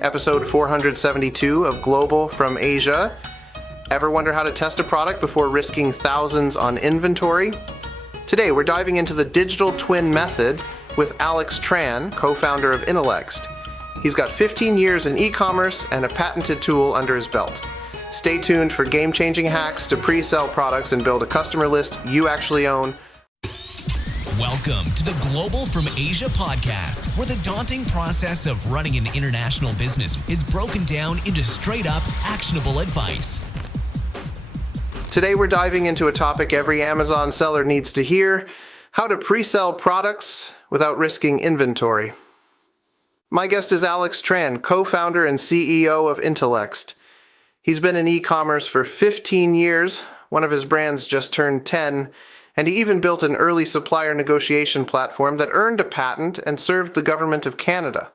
episode 472 of Global from Asia. Ever wonder how to test a product before risking thousands on inventory? Today we're diving into the digital twin method with Alex Tran, co-founder of Intellext. He's got 15 years in e-commerce and a patented tool under his belt. Stay tuned for game-changing hacks to pre-sell products and build a customer list you actually own. Welcome to the Global from Asia podcast, where the daunting process of running an international business is broken down into straight-up, actionable advice. Today we're diving into a topic every Amazon seller needs to hear: how to pre-sell products without risking inventory. My guest is Alex Tran, co-founder and CEO of Intellext. He's been in e-commerce for 15 years, one of his brands just turned 10, and he even built an early supplier negotiation platform that earned a patent and served the government of Canada.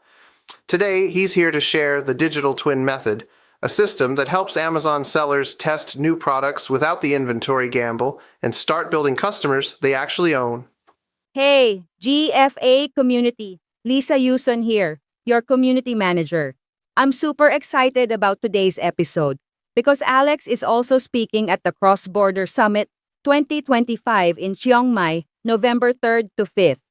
Today, he's here to share the digital twin method, a system that helps Amazon sellers test new products without the inventory gamble and start building customers they actually own. Hey, GFA community, Lisa Yuson here, your community manager. I'm super excited about today's episode because Alex is also speaking at the Cross Border Summit 2025 in Chiang Mai, November 3rd to 5th.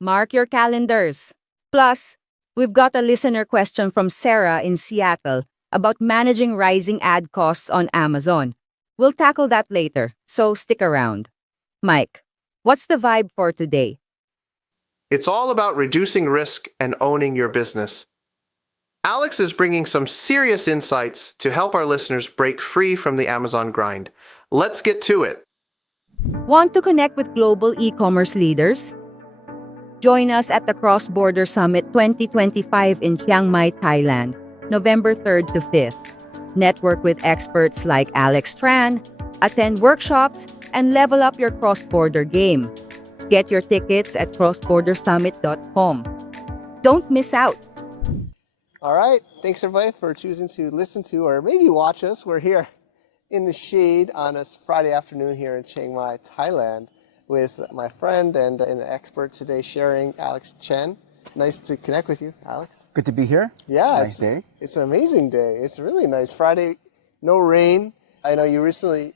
Mark your calendars. Plus, we've got a listener question from Sarah in Seattle about managing rising ad costs on Amazon. We'll tackle that later, so stick around. Mike, what's the vibe for today? It's all about reducing risk and owning your business. Alex is bringing some serious insights to help our listeners break free from the Amazon grind. Let's get to it. Want to connect with global e-commerce leaders? Join us at the Cross Border Summit 2025 in Chiang Mai, Thailand, November 3rd to 5th. Network with experts like Alex Tran, attend workshops, and level up your cross-border game. Get your tickets at crossbordersummit.com. Don't miss out. All right, thanks everybody for choosing to listen to or maybe watch us. We're here in the shade on a Friday afternoon here in Chiang Mai, Thailand, with my friend and an expert today sharing, Alex Chen. Nice to connect with you, Alex. Good to be here. Yeah, nice day. It's an amazing day. It's really nice. Friday, no rain. I know you recently,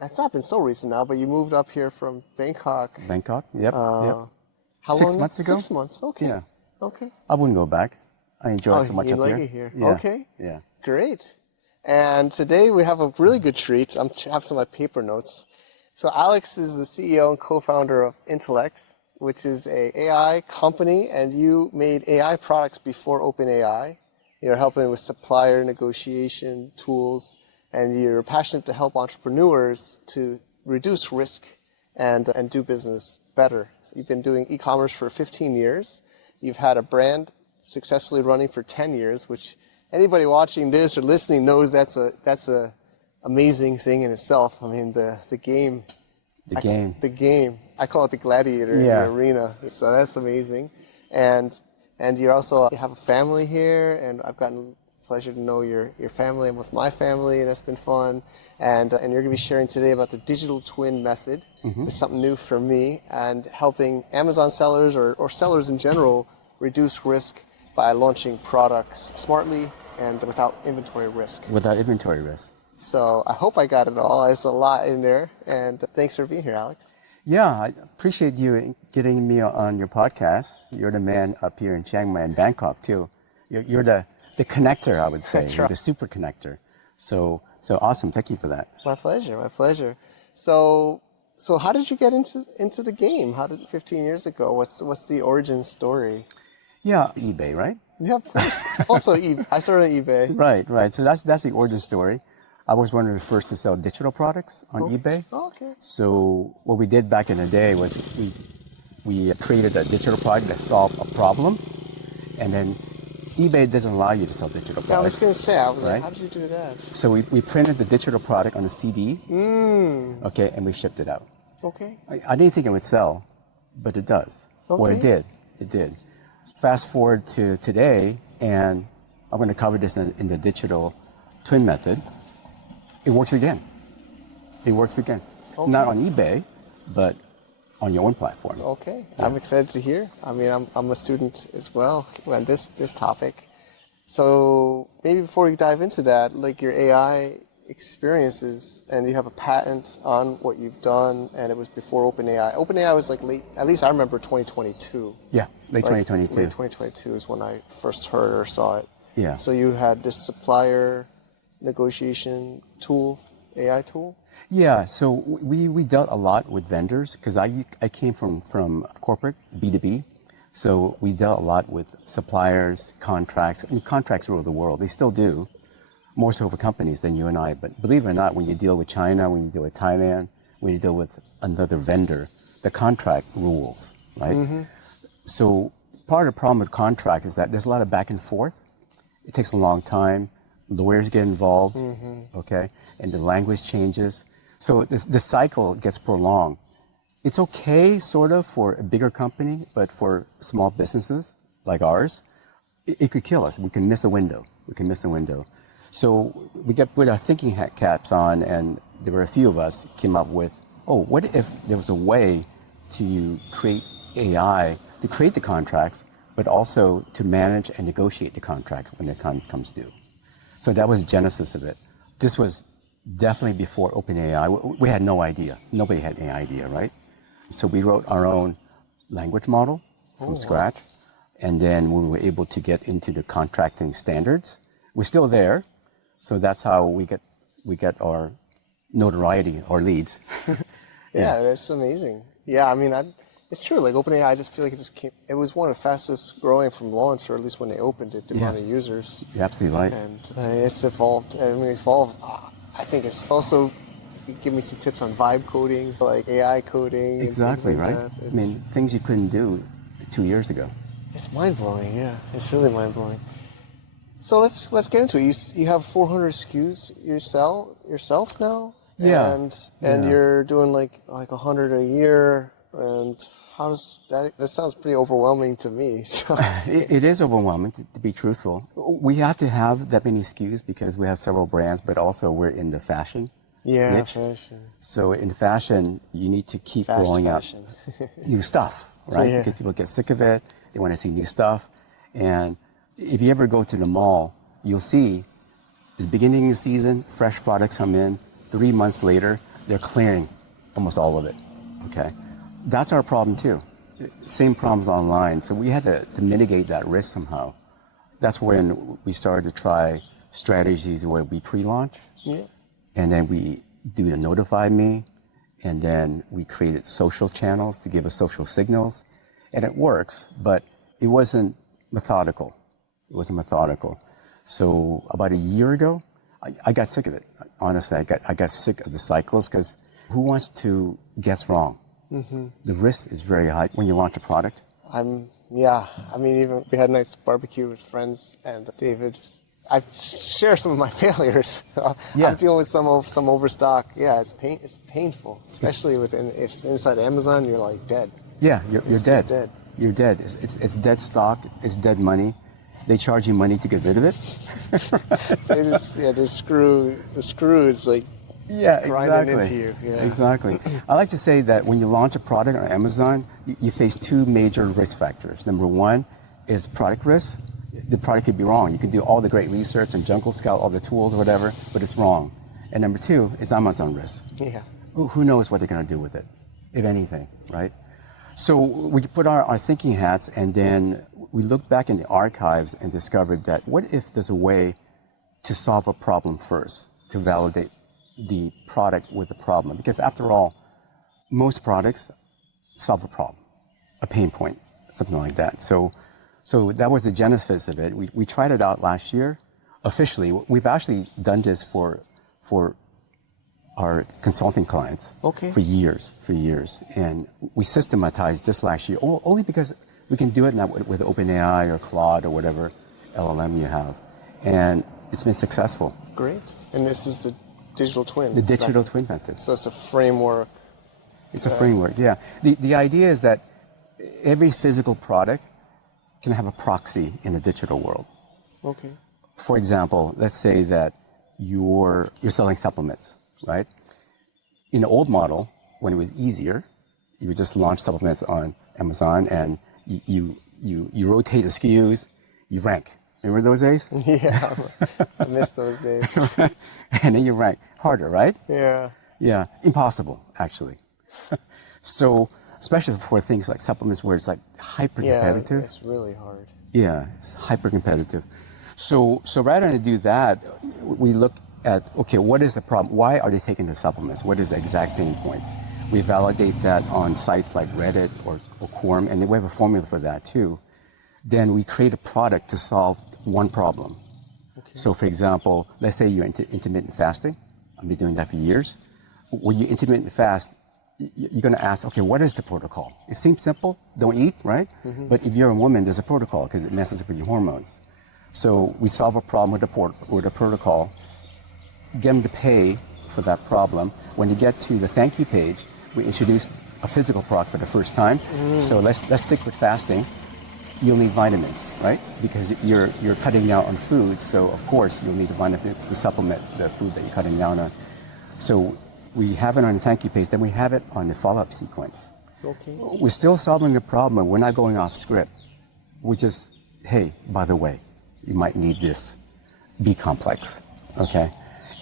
it's not been so recent now, but you moved up here from Bangkok. Bangkok, yep. How 6 long? months ago. 6 months, okay. Yeah. Okay. I wouldn't go back. I enjoy it so much you up like here. it here. Yeah. Okay. Yeah. Great. And today we have a really good treat. I have some of my paper notes. So Alex is the CEO and co-founder of Intellext, which is a AI company, and you made AI products before OpenAI. You're helping with supplier negotiation tools, and you're passionate to help entrepreneurs to reduce risk and do business better. So you've been doing e-commerce for 15 years. You've had a brand successfully running for 10 years, which anybody watching this or listening knows that's a amazing thing in itself. I mean, the game. The game. I call it the gladiator in the arena. So that's amazing. And you also have a family here, and I've gotten the pleasure to know your family. I'm with my family, and that's been fun. And you're going to be sharing today about the digital twin method, which is something new for me, and helping Amazon sellers or sellers in general reduce risk by launching products smartly and without inventory risk. Without inventory risk. So I hope I got it all. There's a lot in there. And thanks for being here, Alex. Yeah, I appreciate you getting me on your podcast. You're the man up here in Chiang Mai and Bangkok too. You're the connector, I would say. That's You're right. the super connector. So awesome. Thank you for that. My pleasure. My pleasure. So how did you get into the game? How did 15 years ago? What's the origin story? Yeah, eBay, right? Yeah, of course. Also, I started on eBay. Right. So that's the origin story. I was one of the first to sell digital products on eBay. Oh, okay. So what we did back in the day was we created a digital product that solved a problem, and then eBay doesn't allow you to sell digital products. Yeah, I was going to say, right? like, how did you do that? So we printed the digital product on a CD, okay, and we shipped it out. Okay. I didn't think it would sell, but it does. Okay. Or it did. It did. Fast forward to today, and I'm going to cover this in the digital twin method. It works again. Okay. Not on eBay, but on your own platform. Okay. Yeah. I'm excited to hear. I mean, I'm a student as well on this topic. So maybe before we dive into that, like your AI experiences, and you have a patent on what you've done, and it was before OpenAI. OpenAI was like late, at least I remember 2022. Yeah, late Like, 2022. Late 2022 is when I first heard or saw it. Yeah. So you had this supplier negotiation tool, AI tool? Yeah, so we dealt a lot with vendors because I came from corporate B2B. So we dealt a lot with suppliers, contracts, and contracts rule the world. They still do, more so for companies than you and I. But believe it or not, when you deal with China, when you deal with Thailand, when you deal with another vendor, the contract rules, right? Mm-hmm. So part of the problem with contract is that there's a lot of back and forth. It takes a long time. Lawyers get involved, okay? And the language changes. So the cycle gets prolonged. It's okay, sort of, for a bigger company, but for small businesses like ours, it could kill us. We can miss a window. So we put our thinking hat caps on, and there were a few of us came up with, what if there was a way to create AI to create the contracts, but also to manage and negotiate the contracts when the time comes due. So that was the genesis of it. This was definitely before OpenAI. We had no idea. Nobody had any idea, right? So we wrote our own language model from scratch, and then we were able to get into the contracting standards. We're still there, so that's how we get our notoriety, our leads. Yeah, that's amazing. Yeah, I mean, it's true. Like OpenAI, I just feel like it was one of the fastest growing from launch, or at least when they opened it, the amount of users. You're absolutely right. And it's evolved. I mean, it's evolved. I think it's also, give me some tips on vibe coding, like AI coding. Exactly, and things right? like that. I mean, things you couldn't do 2 years ago. It's mind-blowing, yeah. It's really mind-blowing. So let's get into it. You have 400 SKUs you sell yourself now? Yeah. And you're doing like 100 a year, and how does that sounds pretty overwhelming to me. So. It is overwhelming, to be truthful. We have to have that many SKUs because we have several brands, but also we're in the fashion niche. Fashion. So in fashion, you need to keep rolling out new stuff, right? Yeah. Because people get sick of it. They want to see new stuff. And if you ever go to the mall, you'll see at the beginning of the season, fresh products come in. 3 months later, they're clearing almost all of it, okay? That's our problem too. Same problems online. So we had to mitigate that risk somehow. That's when we started to try strategies where we pre-launch. Yeah. And then we do the notify me. And then we created social channels to give us social signals. And it works, but it wasn't methodical. So about a year ago, I got sick of it. Honestly, I got sick of the cycles because who wants to guess wrong? Mm-hmm. The risk is very high when you launch a product. I mean, even we had a nice barbecue with friends, and David, I share some of my failures. I'm dealing with some overstock. Yeah, it's painful, especially if it's inside Amazon, you're like dead. Yeah, you're dead. Dead. You're dead. It's dead stock. It's dead money. They charge you money to get rid of it. The screw is like grinding into you. Yeah. Exactly. I like to say that when you launch a product on Amazon, you face two major risk factors. Number one is product risk. The product could be wrong. You can do all the great research and Jungle Scout, all the tools or whatever, but it's wrong. And number two is Amazon risk. Yeah. Who knows what they're going to do with it, if anything, right? So we put our thinking hats, and then we looked back in the archives and discovered that what if there's a way to solve a problem first, to validate the product with the problem? Because after all, most products solve a problem, a pain point, something like that. So that was the genesis of it. We tried it out last year, officially. We've actually done this for our consulting clients for years. And we systematized this last year, only because we can do it now with OpenAI or Claude or whatever LLM you have. And it's been successful. Great. And this is the digital twin. The digital twin method. So it's a framework. It's a framework, yeah. The idea is that every physical product can have a proxy in the digital world. Okay. For example, let's say that you're selling supplements, right? In the old model, when it was easier, you would just launch supplements on Amazon and you rotate the SKUs, you rank, Remember those days? Yeah, I miss those days. And then you rank harder, right? Yeah. Yeah, impossible, actually. So, especially for things like supplements where it's like hyper Yeah, competitive. it's really hard. Yeah, it's hyper competitive. So rather than do that, we look at, okay, what is the problem? Why are they taking the supplements? What is the exact pain points? We validate that on sites like Reddit or Quorum, and we have a formula for that too. Then we create a product to solve one problem. Okay. So for example, let's say you're into intermittent fasting. I've been doing that for years. When you intermittent fast, you're going to ask, okay, what is the protocol? It seems simple, don't eat, right? Mm-hmm. But if you're a woman, there's a protocol because it messes with your hormones. So we solve a problem with the protocol, get them to pay for that problem. When you get to the thank you page, we introduce a physical product for the first time. So let's stick with fasting. You'll need vitamins, right? Because you're cutting down on food, so of course you'll need the vitamins to supplement the food that you're cutting down on. So we have it on the thank you page, then we have it on the follow-up sequence. Okay. We're still solving the problem, we're not going off script. We're just, hey, by the way, you might need this B complex, okay?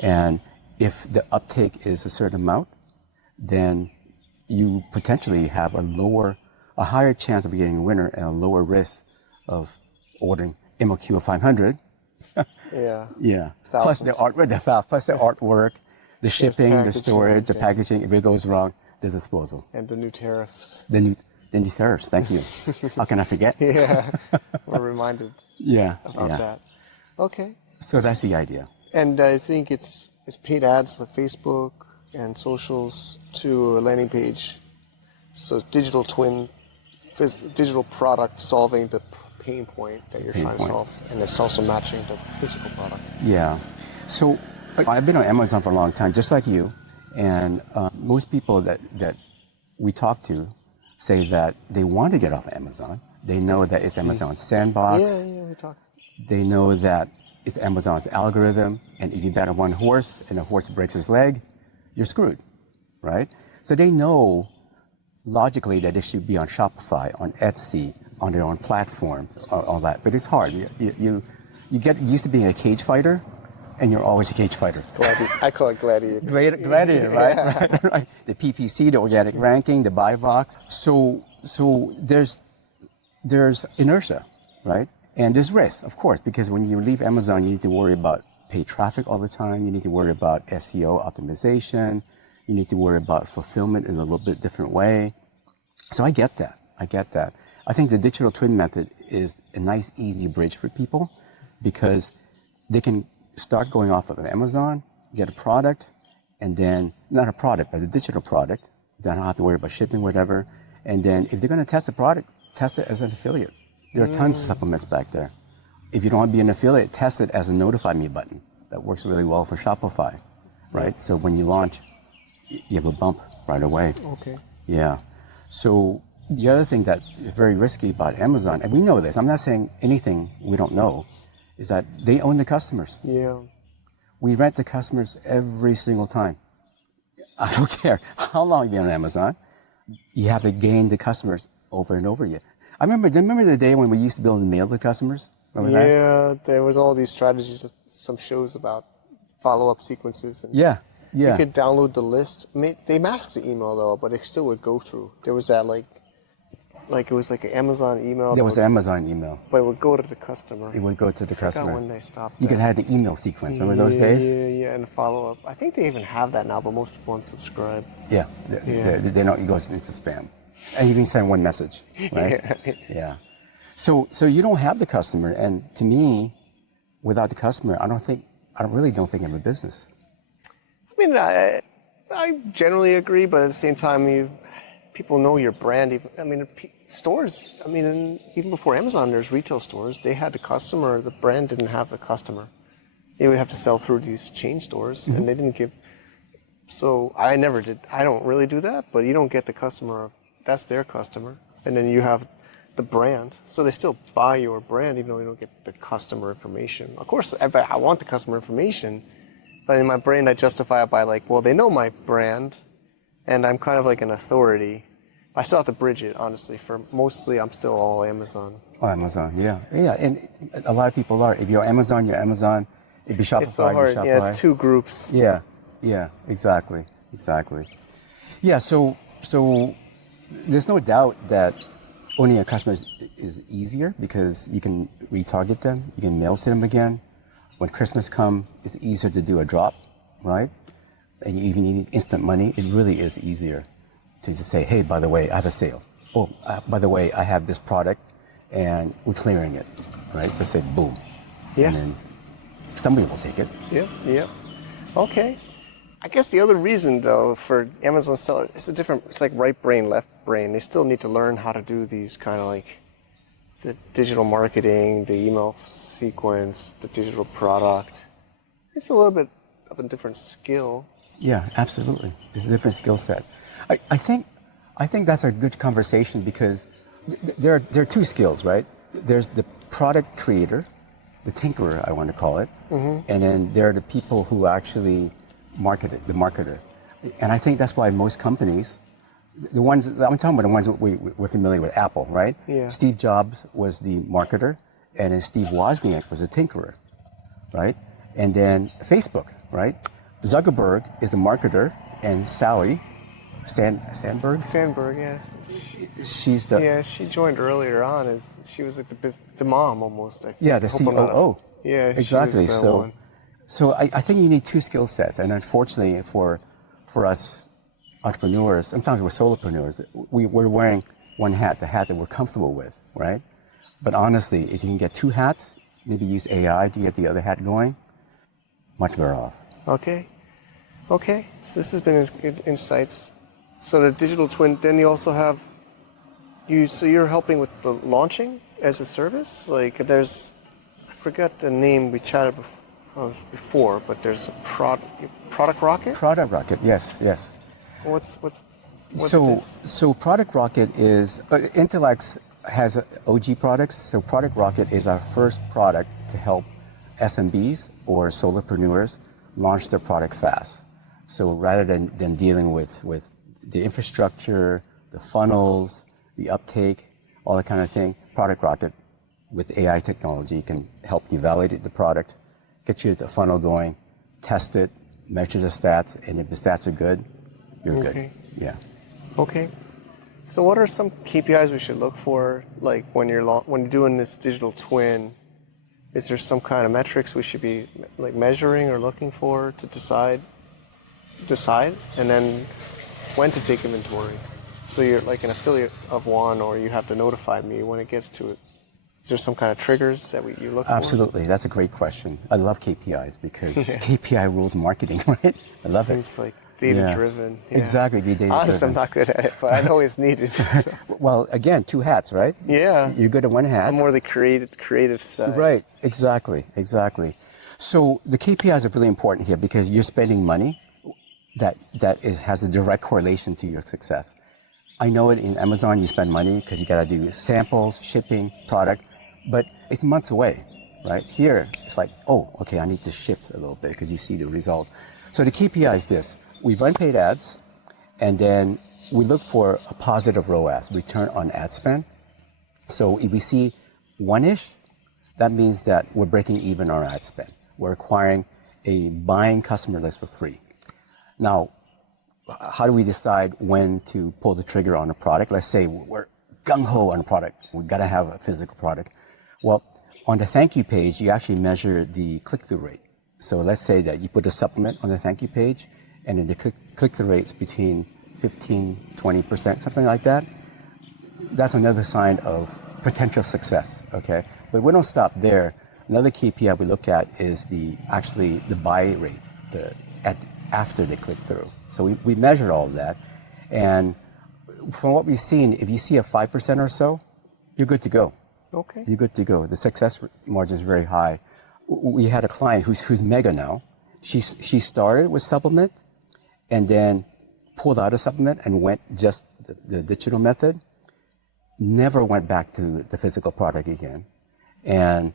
And if the uptake is a certain amount, then you potentially have a higher chance of getting a winner and a lower risk of ordering MOQ of 500. Yeah. Yeah. Thousands. Plus the artwork, the shipping, the packaging, storage, the yeah. packaging. If it goes wrong, the disposal. And the new tariffs. The new tariffs. Thank you. How can I forget? Yeah. We're reminded Yeah. about Yeah. that. Okay. So that's the idea. And I think it's paid ads like Facebook and socials to a landing page. So digital twin, digital product solving the pain point that you're Pain trying to point. solve, and it's also matching the physical product. Yeah. So I've been on Amazon for a long time, just like you. And most people that we talk to say that they want to get off of Amazon. They know that it's Amazon's sandbox. Yeah, we talk. They know that it's Amazon's algorithm. And if you bet on one horse and the horse breaks his leg, you're screwed, right? So they know logically that it should be on Shopify, on Etsy, on their own platform, all that. But it's hard. You get used to being a cage fighter, and you're always a cage fighter. I call it gladiator. Gladiator, right? Right? The PPC, the organic ranking, the buy box. So there's inertia, right? And there's risk, of course, because when you leave Amazon, you need to worry about paid traffic all the time. You need to worry about SEO optimization. You need to worry about fulfillment in a little bit different way. So I get that. I think the digital twin method is a nice, easy bridge for people because they can start going off of Amazon, get a product, and then, not a product, but a digital product. They don't have to worry about shipping, whatever. And then if they're going to test the product, test it as an affiliate. There are tons of supplements back there. If you don't want to be an affiliate, test it as a notify me button. That works really well for Shopify, right? So when you launch, you have a bump right away. Okay. Yeah. So the other thing that is very risky about Amazon, and we know this, I'm not saying anything we don't know, is that they own the customers. Yeah. We rent the customers every single time. I don't care how long you've been on Amazon, you have to gain the customers over and over again. Remember the day when we used to be able to mail the customers? Remember that? Yeah, there was all these strategies, some shows about follow-up sequences. And Yeah. you could download the list. They masked the email though, but it still would go through. There was that like it was like an Amazon email. There was an Amazon email. But it would go to the customer. It would go to the I forgot customer. when they stopped. You could that. have the email sequence. Remember those days? Yeah, and follow up. I think they even have that now, but most people unsubscribe. Yeah. They don't. It goes into spam, and you can send one message, right? Yeah. So you don't have the customer, and to me, without the customer, I really don't think I have a business. I mean, I generally agree, but at the same time, people know your brand. I mean, stores. I mean, even before Amazon, there's retail stores. They had the customer. The brand didn't have the customer. They would have to sell through these chain stores, and they didn't give. So I never did. I don't really do that, but you don't get the customer. That's their customer, and then you have the brand. So they still buy your brand, even though you don't get the customer information. Of course, I want the customer information, but in my brain, I justify it by like, well, they know my brand, and I'm kind of like an authority. I still have to bridge it, honestly. For mostly, I'm still all Amazon. Oh, Amazon, yeah. Yeah, and a lot of people are. If you're Amazon, you're Amazon. If you're Shopify, It's so hard. you're Shopify. Yeah, it's two groups. Yeah, exactly. Yeah, so there's no doubt that owning a customer is easier because you can retarget them, you can mail to them again. When Christmas comes, it's easier to do a drop, right? And you even need instant money. It really is easier to just say, hey, by the way, I have a sale. Oh, by the way, I have this product and we're clearing it, right? Just say boom. Yeah. And then somebody will take it. Yep. Okay. I guess the other reason, though, for Amazon seller, it's like right brain, left brain. They still need to learn how to do these kind of like the digital marketing, the email sequence, the digital product. It's a little bit of a different skill. Yeah, absolutely. It's a different skill set. I think that's a good conversation because there are two skills, right? There's the product creator, the tinkerer, I want to call it, and then there are the people who actually market it, the marketer. And I think that's why most companies, the ones I'm talking about, the ones we're familiar with, Apple, right? Yeah. Steve Jobs was the marketer, and then Steve Wozniak was a tinkerer, right? And then Facebook, right? Zuckerberg is the marketer, and Sally Sandberg. Sandberg, yes. She's the Yeah, she joined earlier on she was like the mom almost. I think. yeah, the Hope I'm not- COO. Yeah, exactly. She was that one. So I think you need two skill sets, and unfortunately for us entrepreneurs, I'm talking about solopreneurs, we're wearing one hat, the hat that we're comfortable with, right? But honestly, if you can get two hats, maybe use AI to get the other hat going, much better off. Okay. So this has been good insights. So the digital twin, then you also have so you're helping with the launching as a service? Like I forget the name we chatted before, but there's a product rocket? Product Rocket, yes. What's So this? so Product Rocket is Intellex has OG products. So Product Rocket is our first product to help SMBs or solopreneurs launch their product fast. So rather than dealing with the infrastructure, the funnels, the uptake, all that kind of thing, Product Rocket with AI technology can help you validate the product, get you the funnel going, test it, measure the stats, and if the stats are good, you're Okay. good. Yeah. Okay. So what are some KPIs we should look for, like when you're doing this digital twin? Is there some kind of metrics we should be like measuring or looking for to decide, and then when to take inventory? So you're like an affiliate of one, or you have to notify me when it gets to it. Is there some kind of triggers that you look for? Absolutely. That's a great question. I love KPIs because KPI rules marketing, right? I love Seems it. like data-driven. Yeah. Exactly, be data-driven. Honestly, I'm not good at it, but I know it's needed. Well, again, two hats, right? Yeah. You're good at one hat. I'm more the creative side. Right, exactly. So the KPIs are really important here because you're spending money that has a direct correlation to your success. I know it in Amazon, you spend money because you got to do samples, shipping, product, but it's months away, right? Here, it's like, oh, okay, I need to shift a little bit because you see the result. So the KPI is this. We run paid ads, and then we look for a positive ROAS, return on ad spend. So if we see one-ish, that means that we're breaking even our ad spend. We're acquiring a buying customer list for free. Now, how do we decide when to pull the trigger on a product? Let's say we're gung-ho on a product. We've got to have a physical product. Well, on the thank you page, you actually measure the click-through rate. So let's say that you put a supplement on the thank you page, and then the click-through rate's between 15, 20%, something like that. That's another sign of potential success, okay? But we don't stop there. Another KPI we look at is the buy rate after they click through. So we measure all of that. And from what we've seen, if you see a 5% or so, you're good to go. Okay. You're good to go. The success margin is very high. We had a client who's mega now. She started with supplement and then pulled out a supplement and went just the digital method. Never went back to the physical product again. And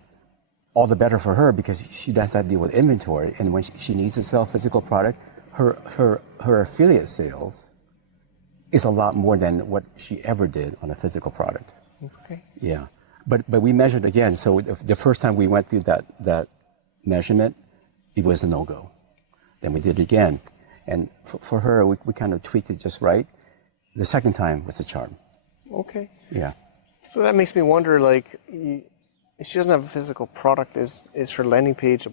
all the better for her because she doesn't have to deal with inventory. And when she needs to sell physical product, her affiliate sales is a lot more than what she ever did on a physical product. Okay. Yeah. But we measured again. So the first time we went through that measurement, it was a no-go. Then we did it again. And for her, we kind of tweaked it just right. The second time was a charm. Okay. Yeah. So that makes me wonder, like, if she doesn't have a physical product, is her landing page,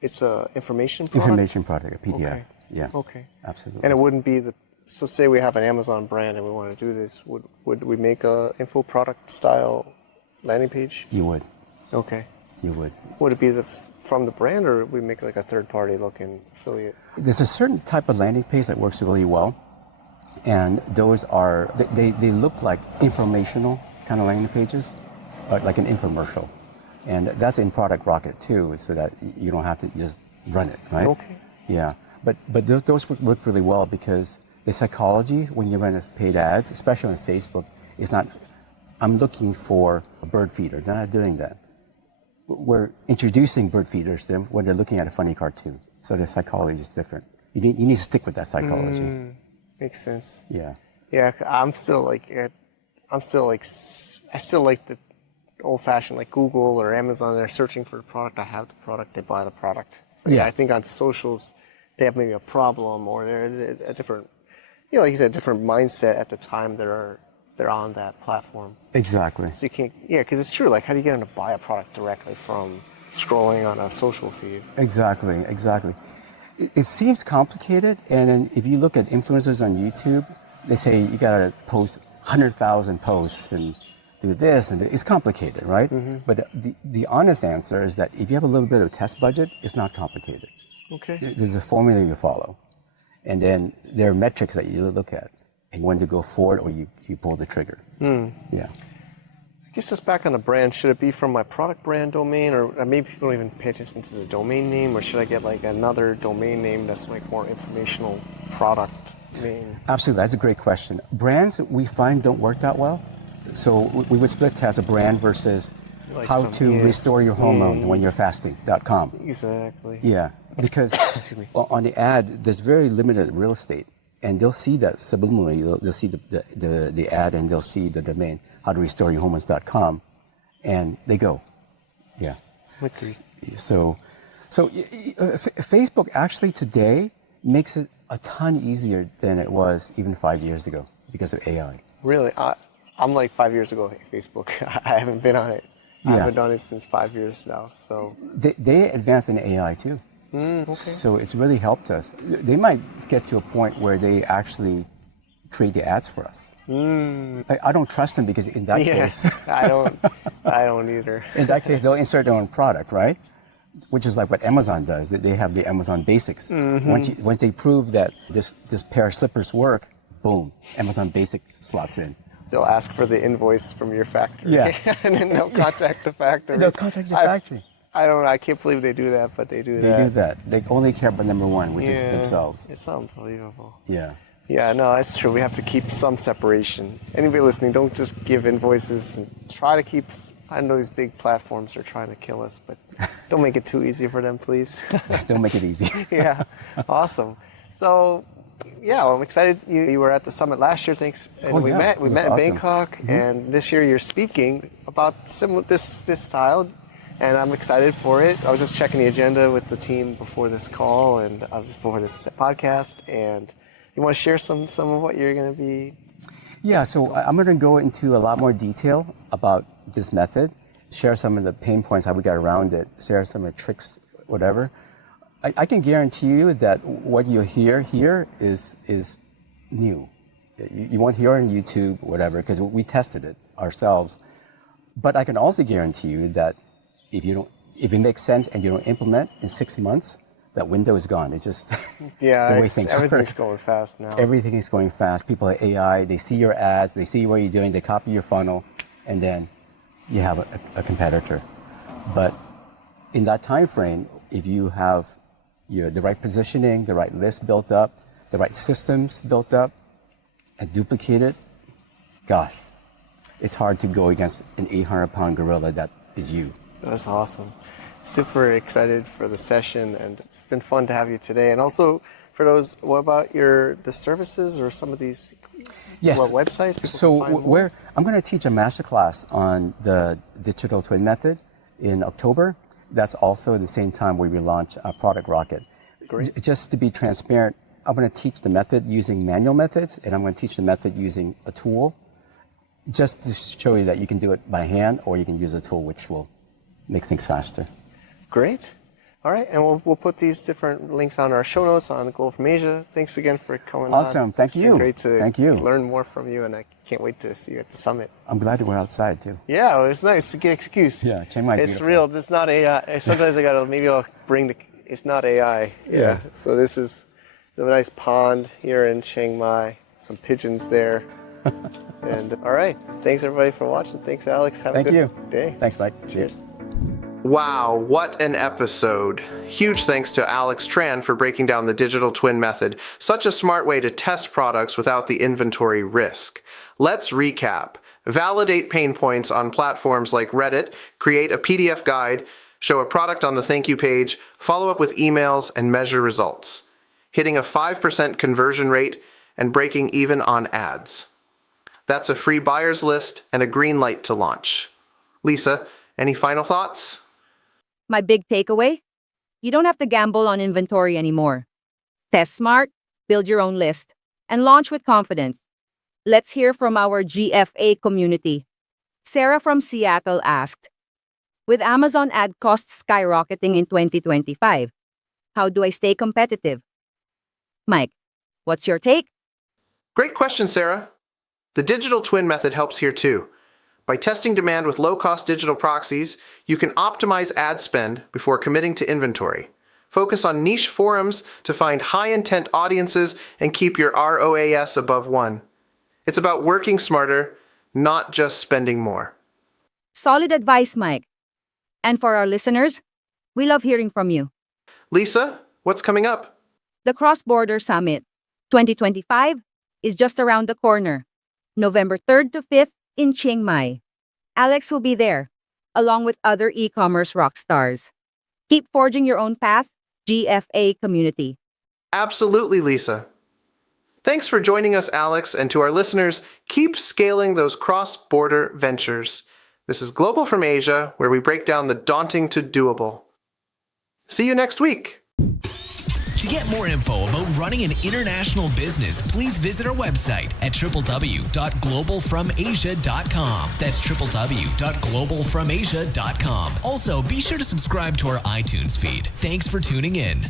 it's a information product? Information product, a PDF. Okay. Yeah. Okay. Absolutely. And it wouldn't be so say we have an Amazon brand and we want to do this, would we make a info product style landing page? You would. Okay. You would. Would it be from the brand, or would we make like a third party looking affiliate? There's a certain type of landing page that works really well. And those are, they look like informational kind of landing pages, like an infomercial. And that's in Product Rocket too, so that you don't have to just run it, right? Okay. Yeah, but those work really well because the psychology when you run paid ads, especially on Facebook, is not, I'm looking for a bird feeder. They're not doing that. We're introducing bird feeders to them when they're looking at a funny cartoon. So the psychology is different. You need to stick with that psychology. Makes sense. Yeah. Yeah, I still like the old-fashioned, like Google or Amazon. They're searching for the product. I have the product. They buy the product. But Yeah. I think on socials, they have maybe a problem, or they're a different, like you said, a different mindset at the time they're on that platform. Exactly. So you can't, because it's true. Like, how do you get them to buy a product directly from scrolling on a social feed? Exactly. It seems complicated, and then if you look at influencers on YouTube, they say you gotta post 100,000 posts and do this, and it's complicated, right? But the honest answer is that if you have a little bit of test budget, it's not complicated. Okay. There's a formula you follow, and then there are metrics that you look at, and when to go forward or you pull the trigger. Yeah. I guess just back on the brand, should it be from my product brand domain, or maybe people don't even pay attention to the domain name, or should I get like another domain name that's like more informational product name? Absolutely, that's a great question. Brands we find don't work that well, so we would split it as a brand versus Like how some- to yes. restore your hormones when you're fasting.com. Exactly. Yeah, because me. on the ad, there's very limited real estate, and they'll see that subliminally. They'll see the ad, and they'll see the domain, how to restore your hormones.com, and they go. Yeah. Agree. So Facebook actually today makes it a ton easier than it was even 5 years ago because of AI. Really, I'm like 5 years ago at Facebook. I haven't been on it. I Yeah. haven't done it since 5 years now. So They advanced in AI too. okay. So it's really helped us. They might get to a point where they actually create the ads for us. I don't trust them because in that case, I don't either. in that case, they'll insert their own product, right? Which is like what Amazon does. They have the Amazon Basics. Once they prove that this pair of slippers work, boom, Amazon Basic slots in. They'll ask for the invoice from your factory. Yeah. And then they'll contact the factory. They'll contact the factory. I can't believe they do that, but they do They that. do that. They only care about number one, which is Yeah. themselves. It's unbelievable. Yeah. Yeah, no, that's true. We have to keep some separation. Anybody listening, don't just give invoices. And try to keep. I know these big platforms are trying to kill us, but don't make it too easy for them, please. Don't make it easy. Yeah, awesome. So, yeah, well, I'm excited. You were at the summit last year, thanks. And Oh, we yeah, met. it We was met in awesome. Bangkok, and this year you're speaking about this style, and I'm excited for it. I was just checking the agenda with the team before this call and before this podcast, and you want to share some of what you're going to be. Yeah, so I'm going to go into a lot more detail about this method, share some of the pain points, how we got around it, share some of the tricks, whatever. I can guarantee you that what you hear here is new. You won't hear it on YouTube, whatever, because we tested it ourselves. But I can also guarantee you that if it makes sense and you don't implement in 6 months, that window is gone. It's just Yeah, the way things everything's work. going fast now. Everything is going fast. People are AI. They see your ads. They see what you're doing. They copy your funnel, and then you have a competitor. But in that time frame, if you have the right positioning, the right list built up, the right systems built up, and duplicated, gosh, it's hard to go against an 800-pound gorilla that is you. That's awesome. Super excited for the session, and it's been fun to have you today. And also, for those, what about the services or some of these? Yes. What websites people So can find more? I'm going to teach a masterclass on the digital twin method in October. That's also the same time we relaunch Product Rocket. Great. Just to be transparent, I'm going to teach the method using manual methods, and I'm going to teach the method using a tool, just to show you that you can do it by hand, or you can use a tool which will make things faster. Great. All right, and we'll put these different links on our show notes on Global from Asia. Thanks again for coming on. Awesome. Thank It's been you. great to Thank you. learn more from you, and I can't wait to see you at the summit. I'm glad that we're outside too. Yeah, well, it's nice to get excuse. Yeah, Chiang Mai is It's beautiful. real. It's not AI. Sometimes I'll bring it's not AI. Yeah. So this is a nice pond here in Chiang Mai. Some pigeons there. And all right. Thanks everybody for watching. Thanks, Alex. Have Thank a good you. day. Thanks, Mike. Cheers. Wow, what an episode. Huge thanks to Alex Tran for breaking down the digital twin method. Such a smart way to test products without the inventory risk. Let's recap. Validate pain points on platforms like Reddit, create a PDF guide, show a product on the thank you page, follow up with emails, and measure results. Hitting a 5% conversion rate and breaking even on ads. That's a free buyer's list and a green light to launch. Lisa, any final thoughts? My big takeaway? You don't have to gamble on inventory anymore. Test smart, build your own list, and launch with confidence. Let's hear from our GFA community. Sarah from Seattle asked, with Amazon ad costs skyrocketing in 2025, how do I stay competitive? Mike, what's your take? Great question, Sarah. The digital twin method helps here too. By testing demand with low-cost digital proxies, you can optimize ad spend before committing to inventory. Focus on niche forums to find high-intent audiences and keep your ROAS above 1. It's about working smarter, not just spending more. Solid advice, Mike. And for our listeners, we love hearing from you. Lisa, what's coming up? The Cross Border Summit 2025 is just around the corner, November 3rd to 5th in Chiang Mai. Alex will be there, along with other e-commerce rock stars. Keep forging your own path, GFA community. Absolutely, Lisa. Thanks for joining us, Alex, and to our listeners, keep scaling those cross-border ventures. This is Global from Asia, where we break down the daunting to doable. See you next week. To get more info about running an international business, please visit our website at www.globalfromasia.com. That's www.globalfromasia.com. Also, be sure to subscribe to our iTunes feed. Thanks for tuning in.